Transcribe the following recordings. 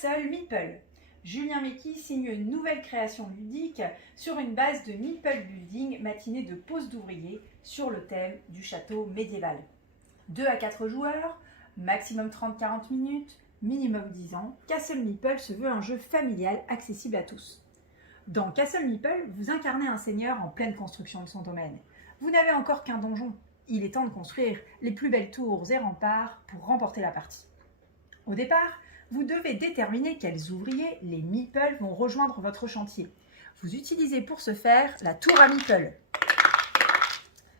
Castle Meeple. Julien Mecki signe une nouvelle création ludique sur une base de Meeple Building, matinée de pause d'ouvriers sur le thème du château médiéval. 2 à 4 joueurs, maximum 30-40 minutes, minimum 10 ans, Castle Meeple se veut un jeu familial accessible à tous. Dans Castle Meeple, vous incarnez un seigneur en pleine construction de son domaine. Vous n'avez encore qu'un donjon. Il est temps de construire les plus belles tours et remparts pour remporter la partie. Au départ, vous devez déterminer quels ouvriers, les Meeple, vont rejoindre votre chantier. Vous utilisez pour ce faire la tour à Meeple,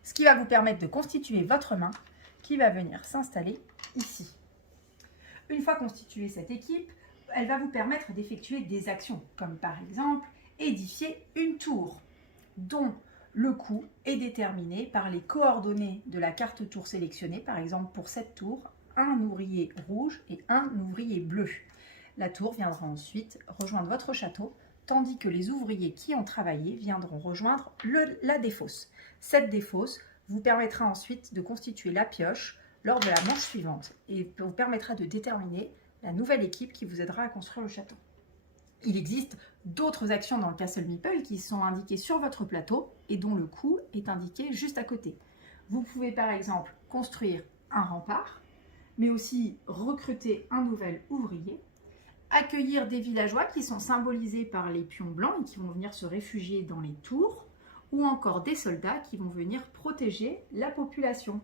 ce qui va vous permettre de constituer votre main qui va venir s'installer ici. Une fois constituée cette équipe, elle va vous permettre d'effectuer des actions, comme par exemple édifier une tour, dont le coût est déterminé par les coordonnées de la carte tour sélectionnée. Par exemple, pour cette tour, un ouvrier rouge et un ouvrier bleu. La tour viendra ensuite rejoindre votre château, tandis que les ouvriers qui ont travaillé viendront rejoindre la défausse. Cette défausse vous permettra ensuite de constituer la pioche lors de la manche suivante et vous permettra de déterminer la nouvelle équipe qui vous aidera à construire le château. Il existe d'autres actions dans le Castle Meeple qui sont indiquées sur votre plateau et dont le coût est indiqué juste à côté. Vous pouvez par exemple construire un rempart, mais aussi recruter un nouvel ouvrier, accueillir des villageois qui sont symbolisés par les pions blancs et qui vont venir se réfugier dans les tours, ou encore des soldats qui vont venir protéger la population.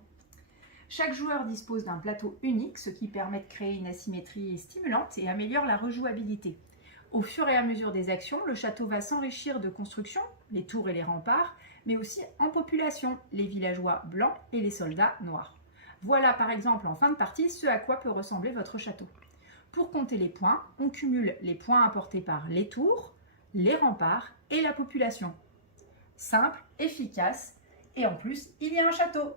Chaque joueur dispose d'un plateau unique, ce qui permet de créer une asymétrie stimulante et améliore la rejouabilité. Au fur et à mesure des actions, le château va s'enrichir de constructions, les tours et les remparts, mais aussi en population, les villageois blancs et les soldats noirs. Voilà par exemple en fin de partie ce à quoi peut ressembler votre château. Pour compter les points, on cumule les points apportés par les tours, les remparts et la population. Simple, efficace et en plus il y a un château.